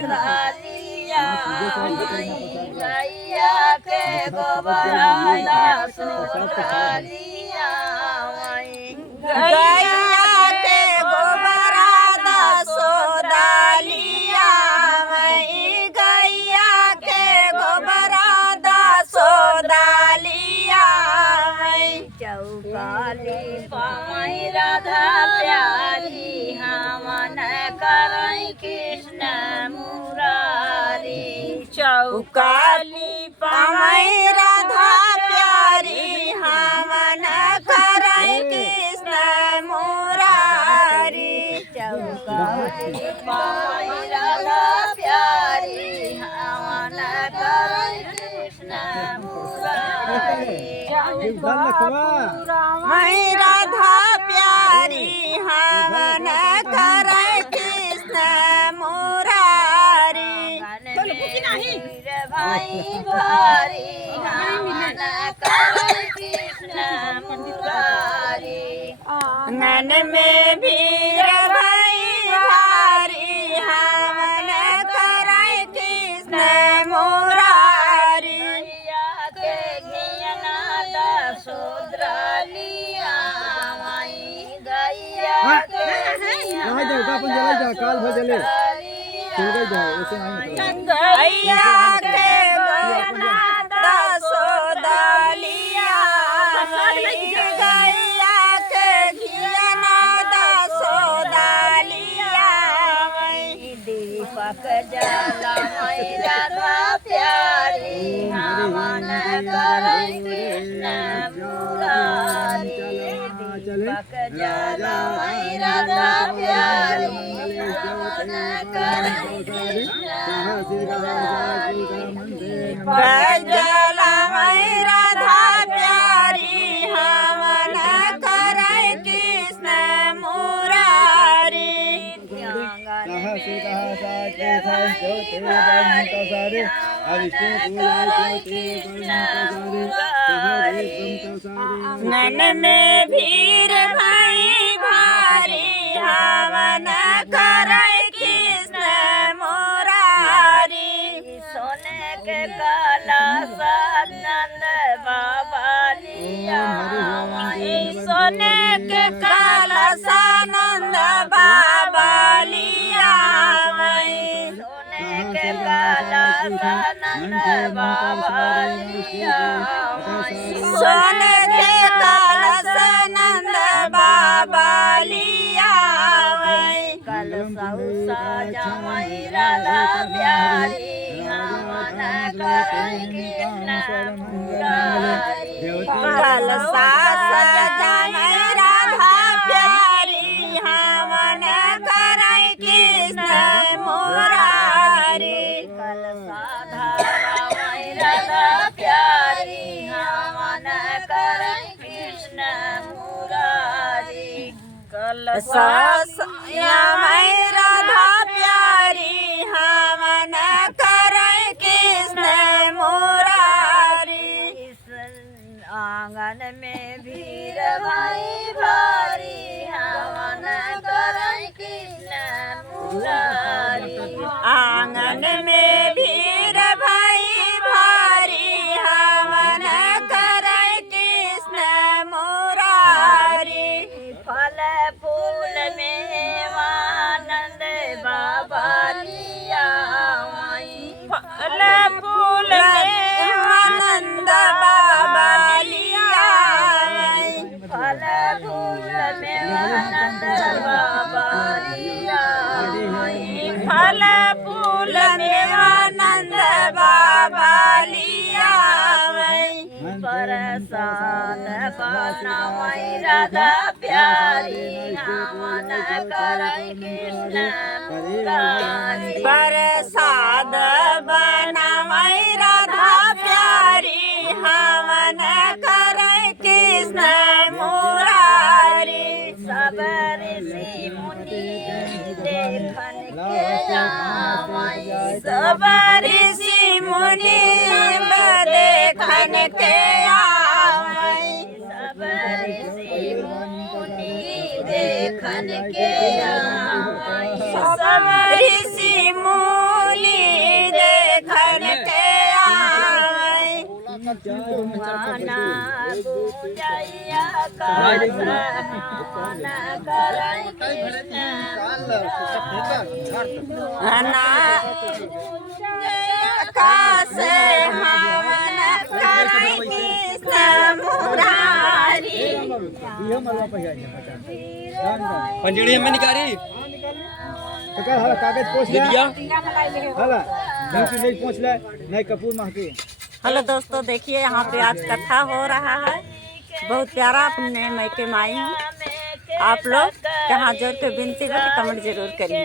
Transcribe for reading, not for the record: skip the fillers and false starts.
सोदालिया गैया के गोबरादा सोदालिया गैया के गोबरादा सोदालिया गैया के गोबरादा सोदालिया चौकाली पाई राधा प्यारी हमन करई कृष्ण मुरारी चौकाली पाई राधा प्यारी हमन करई कृष्ण मुरारी चौकाली पाई राधा प्यारी हमन करई कृष्ण मुरारी मैं राधा प्यारी हवन करे कृष्ण मुरारी भाई भारी हवन करे कृष्ण मुरारी नन में भीर भाई भारी हवन करे कृष्ण मुरारी के सोदरालिया माई गैया के गैया के गोनादा सोदालिया गैया के घियनादा सोदालिया दीपक जला मई राधा प्यारी हमन करई कृष्ण मुरारी दीपक जला मई राधा प्यारी हमन करई कृष्ण मुरारी जला मई राधा प्यारी हमन करई कृष्ण मुरारी नन में भीर भाई भारी हवन करई कृष्ण मुरारी सोने के काला सनंद बाबा लिया सोने के काला सनंद बाबा लिया सोने के काला सनंद बाबा लिया सोने के काला सनंद बाबा लिया कल सौसा जमाई राधा प्यारी हमन करई कृष्ण मुरारी कल सासा जमाई राधा प्यारी हमन करई कृष्ण मुरारी कल साधा जमाई राधा प्यारी हमन करई कृष्ण मुरारी कल सासा जमाई राधा प्यारी हमन करई कृष्ण मुरारी आंगन में भीर भाई भारी हमन करई कृष्ण मुरारी आंगन में भीर भाई भारी हमन करई कृष्ण मुरारी फल फूल में आनंद बाबा लिया फल फूल में आनंद बाबा लिया फल फूल में आनंद बाबा लिया फल फूल में आनंद बाबा लिया प्रसाद बनवाई राधा प्यारी हमन करई कृष्ण मुरारी प्रसाद बनवाई राधा प्यारी हमन करई कृष्ण मुरारी सब ऋषि मुनि देखन के आवई सब ऋषि मुनि देखन के आवई सब ऋषि मुनि देखन के आवई सब ऋषि मुनि भगवाना पूजैया कासन करई कृष्ण ना कासे हवन करई कृष्ण मुरारी पंजड़ी में निकारी कागज पोछ ले हाला नहीं पोछ ले नहीं कपूर महके। हेलो दोस्तों, देखिए यहाँ पे आज कथा हो रहा है। बहुत प्यारा अपने मैके में आई हूँ। आप लोग यहाँ जोर के विनती करके कमेंट जरूर करिए।